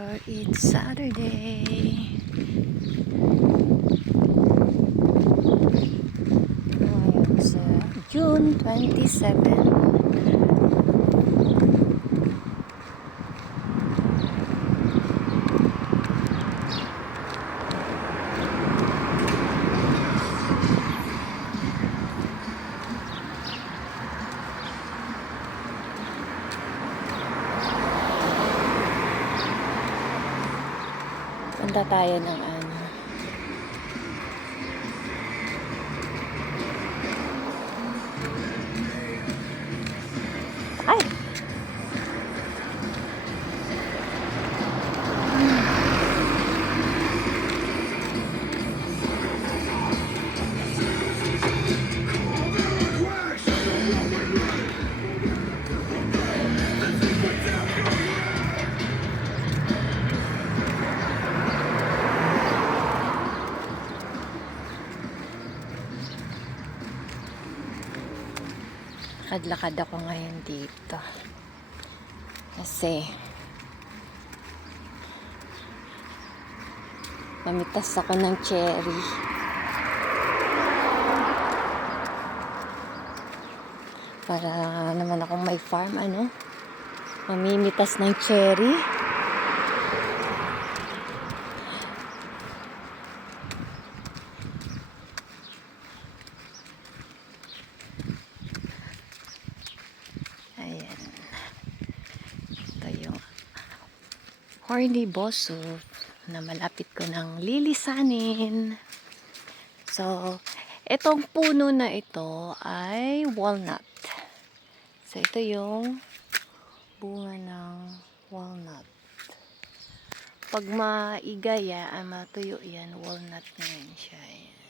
It's Saturday. Ngayon sa June 27. Punta tayo ng ay! Lakad-lakad ako ngayon dito. Kasi pamitas ako ng cherry. Para naman akong may farm, mamimitas ng cherry. Ayan. Ito yung horny bosso na malapit ko ng lilisanin. So, itong puno na ito ay walnut. So, ito yung bunga ng walnut. Pag maigaya, matuyo yan, walnut na yan siya. Ayan.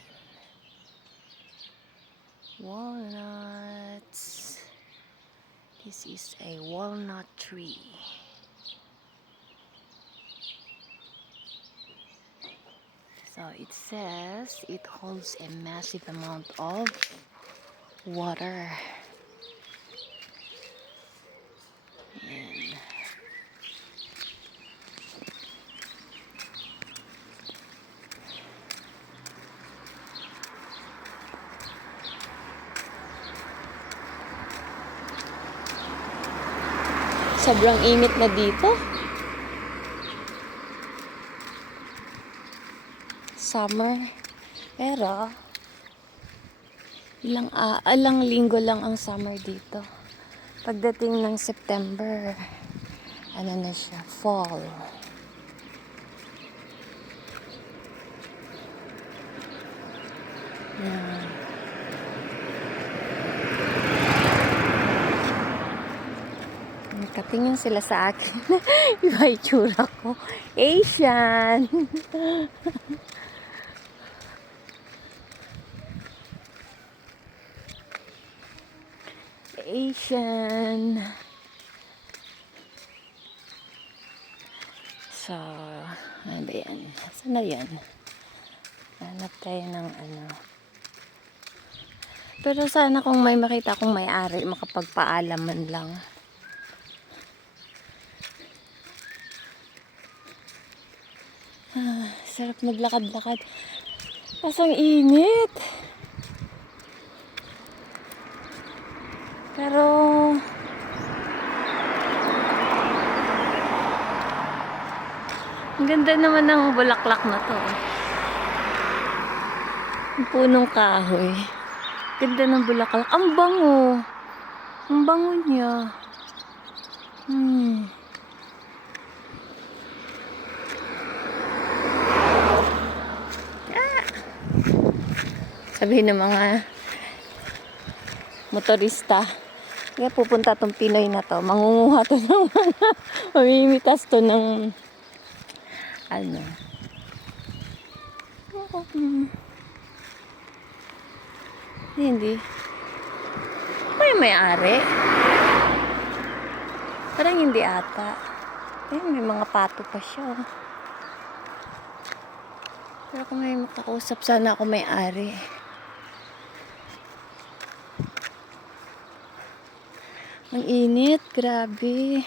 Walnuts. This is a walnut tree. So, it says it holds a massive amount of water. Ayan. Sobrang init na dito. Summer. Pero ilang linggo lang ang summer dito. Pagdating ng September, na siya, fall. Yan. Nakatingin sila sa akin. Iba itsura ko. Asian! Asian. So, ano ba yan? Saan na yan? Hanap tayo ng Pero sana kung may makita kong may-ari, makapagpaalam man lang. Sarap maglakad-lakad. Kasang init. Pero ang ganda naman ng bulaklak na to. Ang punong kahoy. Ganda ng bulaklak. Ang bango. Ang bango niya. Sabihin ng mga motorista, kaya pupunta tong Pinoy na to, mangunguha to ng mamimitas to ng hindi pa yung may-ari, parang hindi ata. May mga pato pa siya. Pero kung may makausap sana ako may-ari. Ang init, grabe.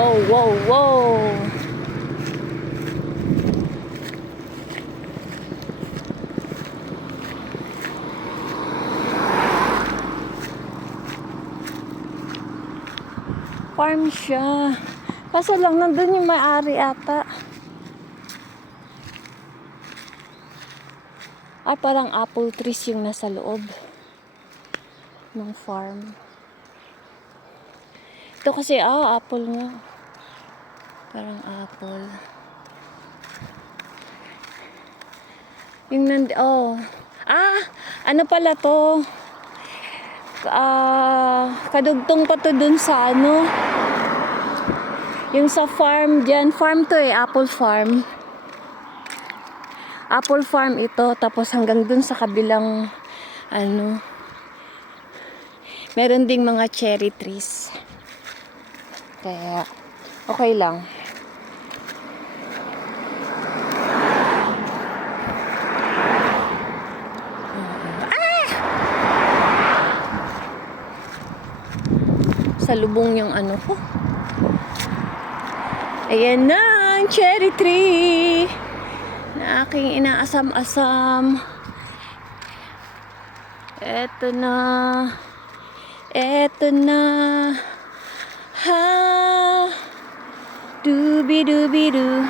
Wow, wow, wow. Farm siya. Kaso lang, nandun yung may-ari ata. Ay, parang apple trees yung nasa loob ng farm. Ito kasi, apple nga. Parang apple. Yung ano pala to? Kadugtong pa to dun sa ano. Yung sa farm dyan. Farm to apple farm. Apple farm ito. Tapos hanggang dun sa kabilang, ano, meron ding mga cherry trees. Kaya, okay lang. Salubong yung ano ko. Ayan na ang cherry tree na aking inaasam-asam. Eto na. Eto na. Ha. Dubi-dubi-du.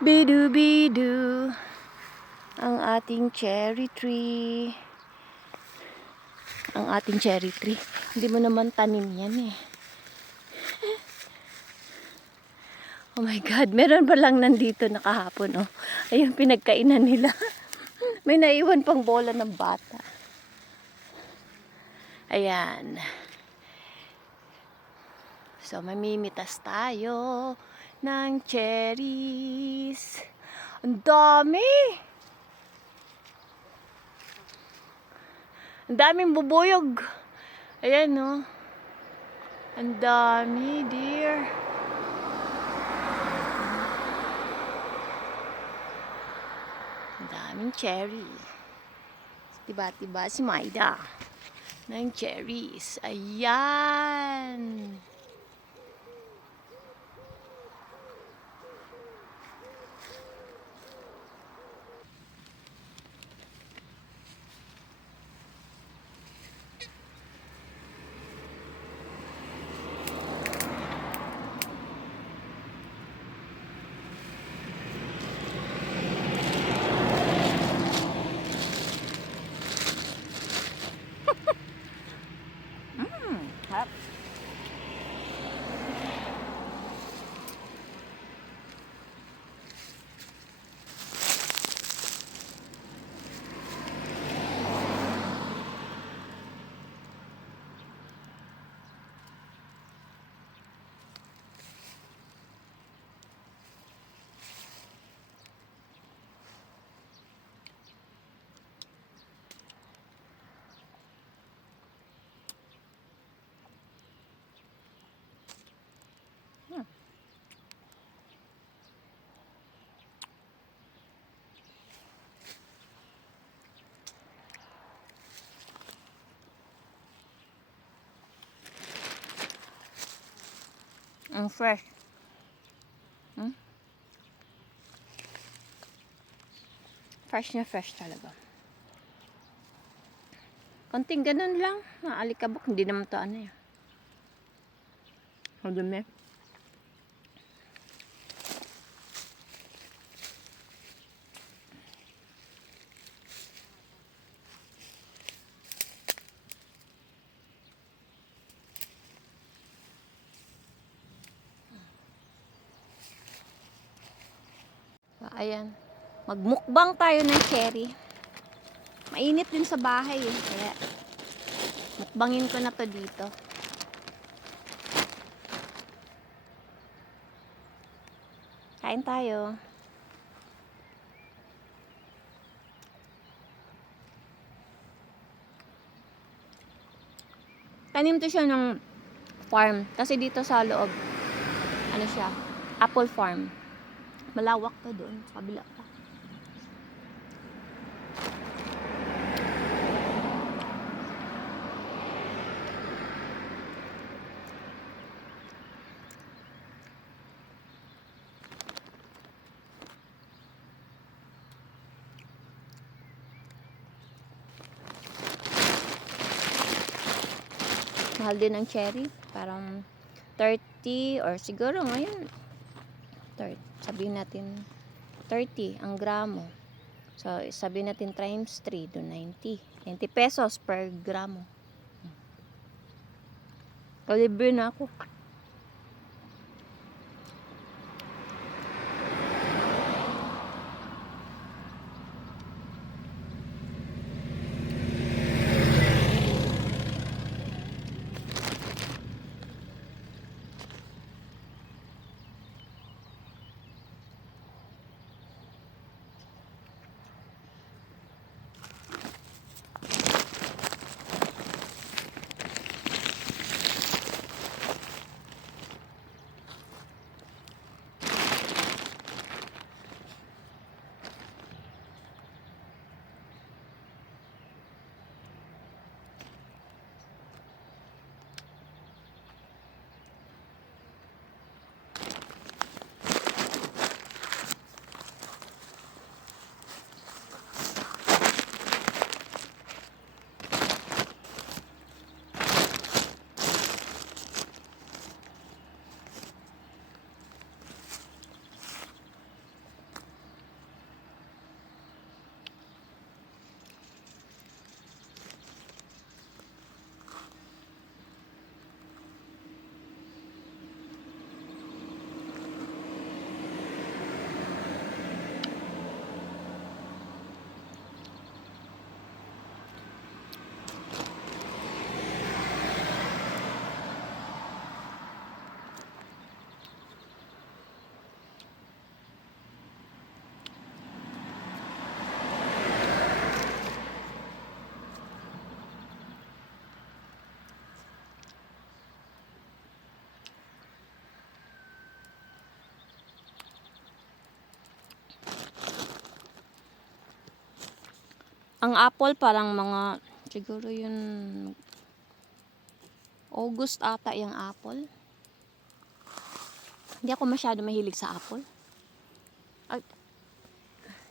Bidu-bidu. Ang ating cherry tree. Ang ating cherry tree. Hindi mo naman tanim yan eh. Oh my God. Meron pa lang nandito nakahapon. Oh. Ayun, pinagkainan nila. May naiwan pang bola ng bata. Ayan. So, mamimitas tayo ng cherries. Ang dami! Ang daming bubuyog. Ayan, no? Ang dami, dear. Ang daming cherry. Tiba-tiba si Maida ng cherries. Ayan! Harap. Ang fresh. Fresh na fresh talaga. Konting ganun lang. Alikabok. Hindi naman to ano eh. Madumi. Ayan. Magmukbang tayo ng cherry. Mainit din sa bahay eh. Kaya mukbangin ko na to dito. Kain tayo. Tanim to siya ng farm. Kasi dito sa loob, ano siya, apple farm. Malawak to doon, sa kabila pa. Mahal din ang cherry. Parang 30 or siguro ngayon 30, sabihin natin 30 ang gramo. So, sabihin natin times 3 do 90. 90 pesos per gramo. Kalibre na ako. Ang apple parang mga siguro yun August ata yung apple. Hindi ako masyado mahilig sa apple. Ay,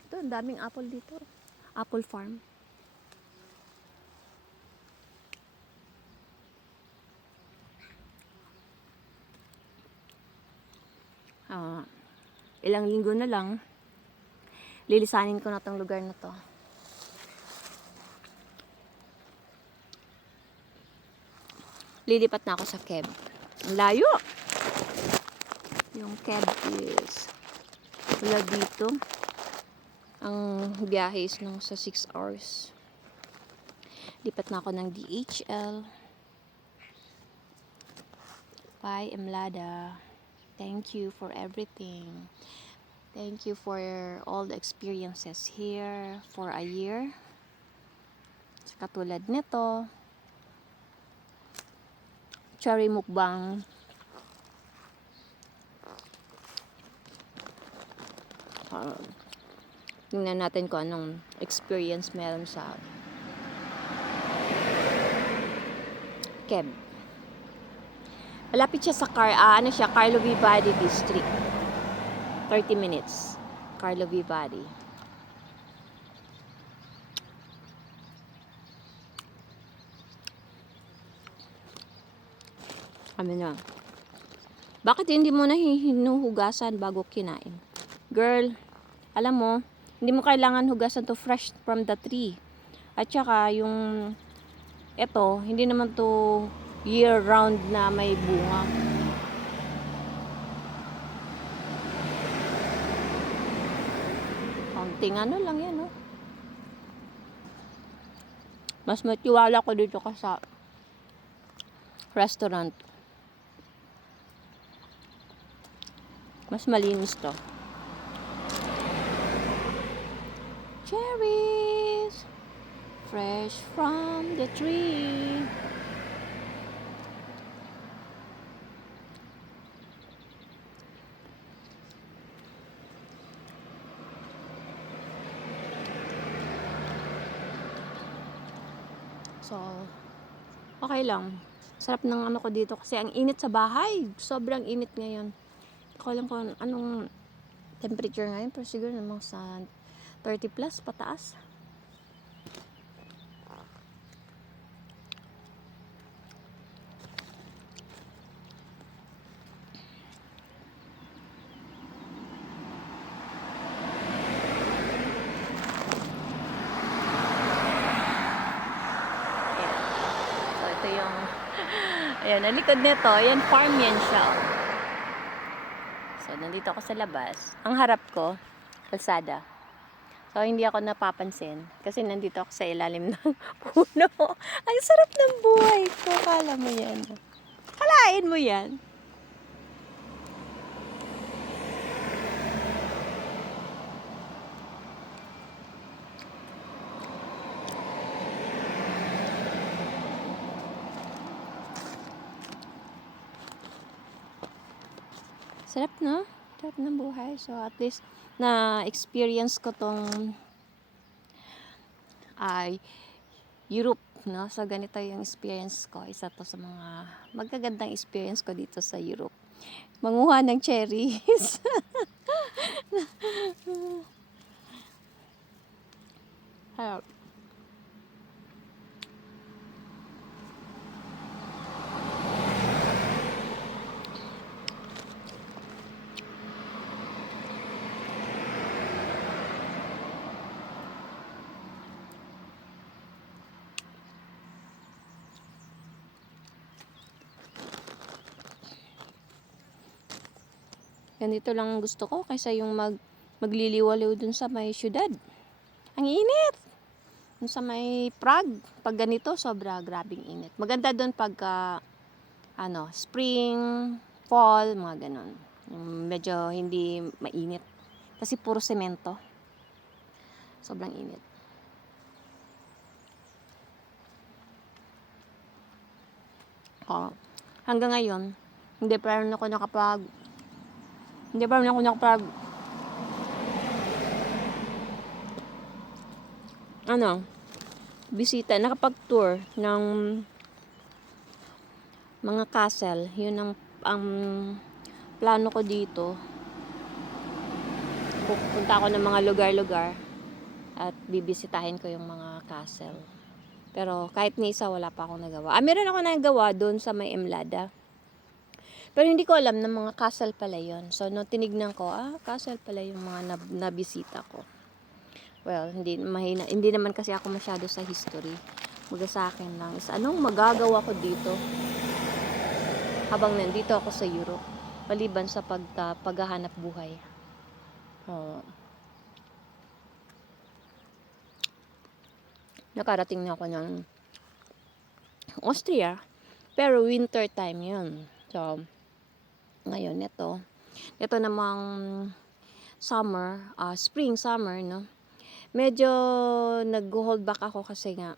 ito, ang daming apple dito. Apple farm. Ilang linggo na lang, lilisanin ko na tong lugar na to. Lilipat na ako sa Keb. Ang layo! Yung Keb is wala dito. Ang biyahe is nung sa 6 hours. Lipat na ako ng DHL. Bye, Emlada. Thank you for everything. Thank you for all the experiences here for a year. So, katulad nito, cherry mukbang. Tingnan natin kung anong experience meron sa Keb. Malapit siya sa Carlo Vivadi District. 30 minutes. Carlo Vivadi. Kami na. Bakit hindi mo na hinuhugasan bago kinain? Girl, alam mo, hindi mo kailangan hugasan to fresh from the tree. At saka yung eto, hindi naman to year round na may bunga. Konting ano lang yan, no? Mas matiwala ko dito ka sa restaurant. Mas malinis to. Cherries! Fresh from the tree. So, okay lang. Sarap ng ano ko dito kasi ang init sa bahay. Sobrang init ngayon. Ako lang kung anong temperature ngayon. Pero siguro namang sa 30 plus pataas. Ayan, ang likod nito, ayan, farm yan siya. So, nandito ako sa labas. Ang harap ko, kalsada. So, hindi ako napapansin kasi nandito ako sa ilalim ng puno. Ang sarap ng buhay ko. Kala mo yan. Kalain mo yan. Sarap, no? Sarap ng buhay. So, at least, na-experience ko tong Europe, no? So, ganito yung experience ko. Isa to sa mga magagandang experience ko dito sa Europe. Manguha ng cherries. Harap. Ganito lang gusto ko kaysa yung magliliwaliw dun sa may syudad. Ang init! Dun sa may Prague, pag ganito, sobra grabing init. Maganda dun pag spring, fall, mga ganon. Medyo hindi mainit. Kasi puro semento. Sobrang init. Hanggang ngayon, hindi pa rin ako nakapag bisita, nakapag-tour ng mga castle. Yun ang plano ko dito. Pupunta ako ng mga lugar-lugar at bibisitahin ko yung mga castle. Pero kahit ni isa wala pa akong nagawa. Meron ako nagawa doon sa may Emlada. Pero hindi ko alam na mga castle pala yun. So, no, tinignan ko, castle pala yung mga nabisita ko. Well, hindi naman kasi ako masyado sa history. Maga sa akin lang is anong magagawa ko dito habang nandito ako sa Europe, maliban sa paghahanap buhay. Nakarating na ako ng Austria, pero winter time yun. So, ngayon, ito namang spring, summer, no? Medyo nag-hold back ako kasi nga,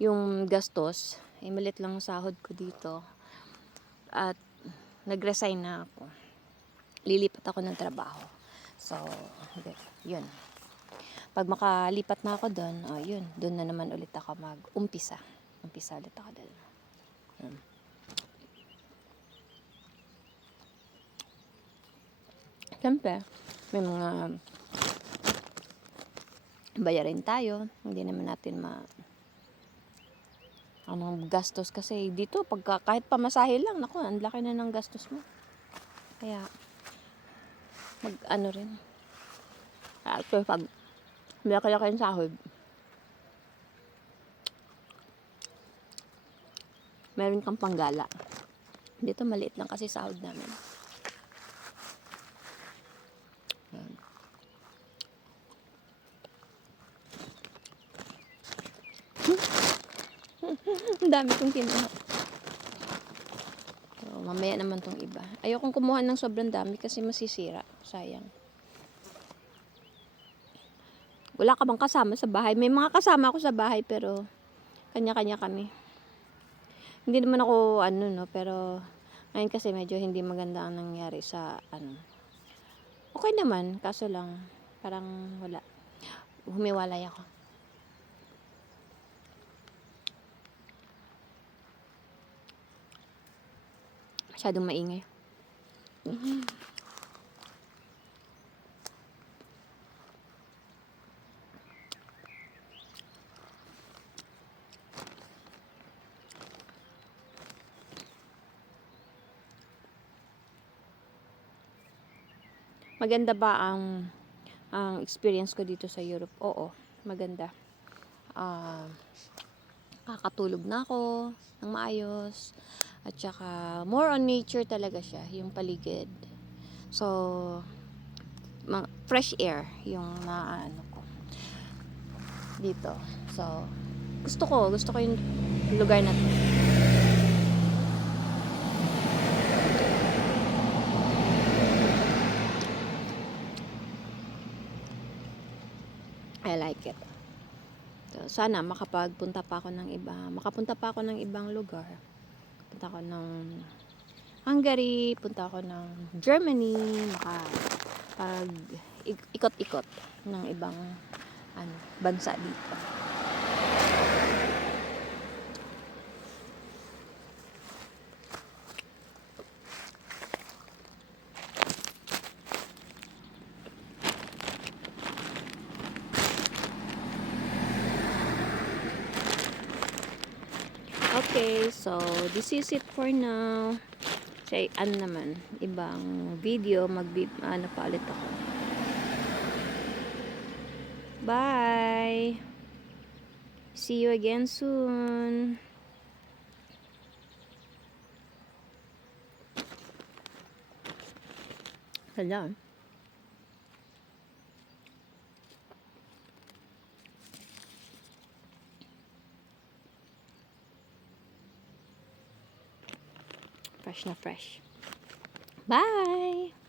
yung gastos, malit lang ang sahod ko dito. At nag-resign na ako. Lilipat ako ng trabaho. So, yun. Pag makalipat na ako doon, doon na naman ulit ako mag-umpisa. Umpisa ulit ako doon. Siyempre, may mga bayarin tayo. Hindi naman natin gastos kasi dito, kahit pamasahe lang, naku, ang laki na ng gastos mo. Kaya, rin. Actually, pag malaki-laki yung sahod, meron kang panggala. Dito, maliit lang kasi sahod namin. Ang dami kong kinuha. So, mamaya naman tong iba. Ayokong kumuha ng sobrang dami kasi masisira. Sayang. Wala ka bang kasama sa bahay? May mga kasama ako sa bahay pero kanya-kanya kami. Hindi naman ako pero ngayon kasi medyo hindi maganda ang nangyari sa Okay naman, kaso lang parang wala. Humiwalay ako. Masyadong maingay. Maganda ba ang experience ko dito sa Europe? Oo, maganda. Kakatulog na ako ng maayos. At saka, more on nature talaga siya, yung paligid. So, fresh air yung naano ko dito. So, gusto ko yung lugar na to. I like it. So, sana makapunta pa ako ng ibang lugar. Punta ako ng Hungary, punta ako ng Germany, makapag ikot-ikot ng ibang bansa dito. Okay, so this is it for now. Say, naman, ibang video, pa ulit ako. Bye! See you again soon. Hala. Fresh na fresh. Bye!